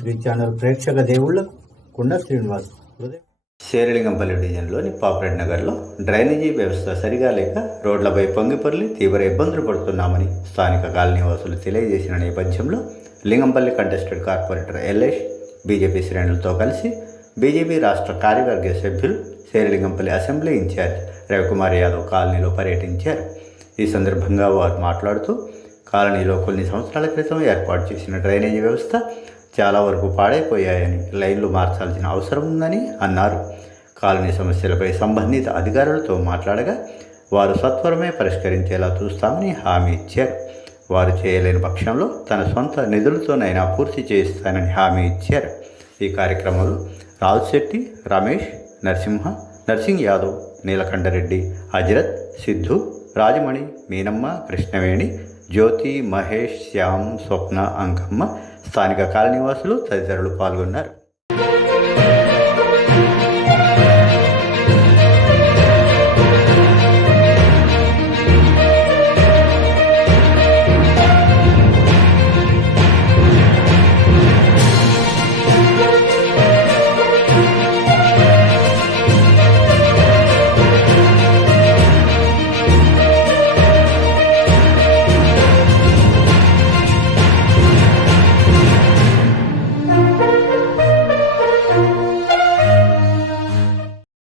Three channel ప్రేక్షక దేవుళ్లకు కుండ శ్రీనివాస్. శేరిలింగంపల్లి డివిజన్లోని పాపరెడ్డి నగర్లో డ్రైనేజీ వ్యవస్థ సరిగా లేక రోడ్లపై పొంగిపొర్లి తీవ్ర ఇబ్బందులు పడుతున్నామని స్థానిక కాలనీవాసులు తెలియజేసిన నేపథ్యంలో Lingampally contested corporator Yellesh BJP శ్రేణులతో కలిసి బీజేపీ రాష్ట్ర కార్యవర్గ సభ్యులు శేరిలింగంపల్లి అసెంబ్లీ ఇన్ఛార్జ్ రవికుమార్ యాదవ్ కాలనీలో పర్యటించారు. ఈ సందర్భంగా వారు మాట్లాడుతూ కాలనీలో కొన్ని సంవత్సరాల క్రితం ఏర్పాటు చేసిన డ్రైనేజీ వ్యవస్థ చాలా వరకు పాడైపోయాయని, లైన్లు మార్చాల్సిన అవసరం ఉందని అన్నారు. కాలనీ సమస్యలపై సంబంధిత అధికారులతో మాట్లాడగా వారు సత్వరమే పరిష్కరించేలా చూస్తామని హామీ ఇచ్చారు. వారు చేయలేని పక్షంలో తన సొంత నిధులతోనైనా పూర్తి చేయిస్తానని హామీ ఇచ్చారు. ఈ కార్యక్రమంలో రాజశెట్టి, రమేష్, నర్సింగ్ యాదవ్, నీలకంఠరెడ్డి, హజరత్, సిద్ధు, రాజమణి, మీనమ్మ, కృష్ణవేణి, జ్యోతి, మహేష్, శ్యామ్, స్వప్న, అంకమ్మ, స్థానిక కాలనీవాసులు తదితరులు పాల్గొన్నారు.